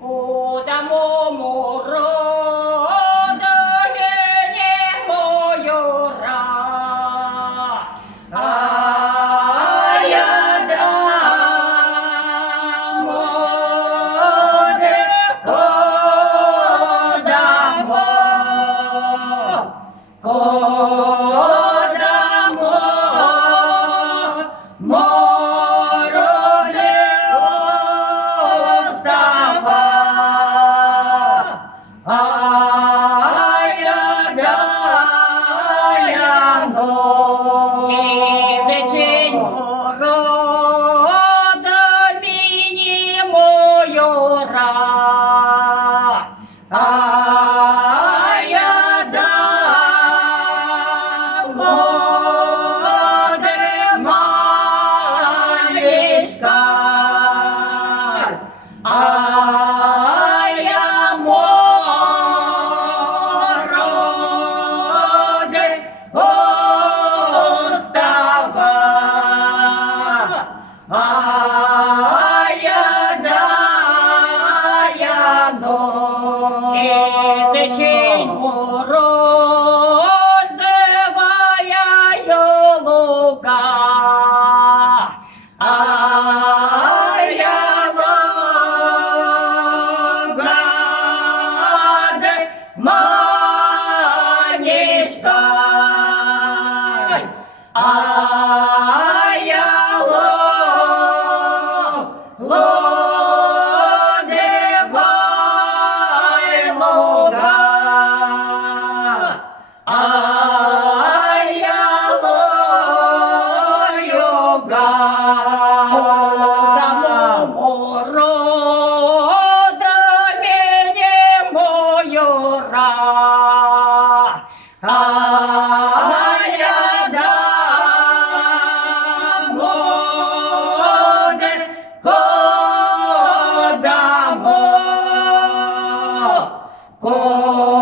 Кудамо рода мене мою ра. А я дамо кодамо, кодамо мороде остава. А я даяно день рода мені мою ра. А я дамо де малечка. А я мороде остава. А я даяно день мороз девая лука. А я луга де манечка. А я лодевай луга. А я лоюга. Дамо рода мене мою ра. А я дамо де кодамо, кодамо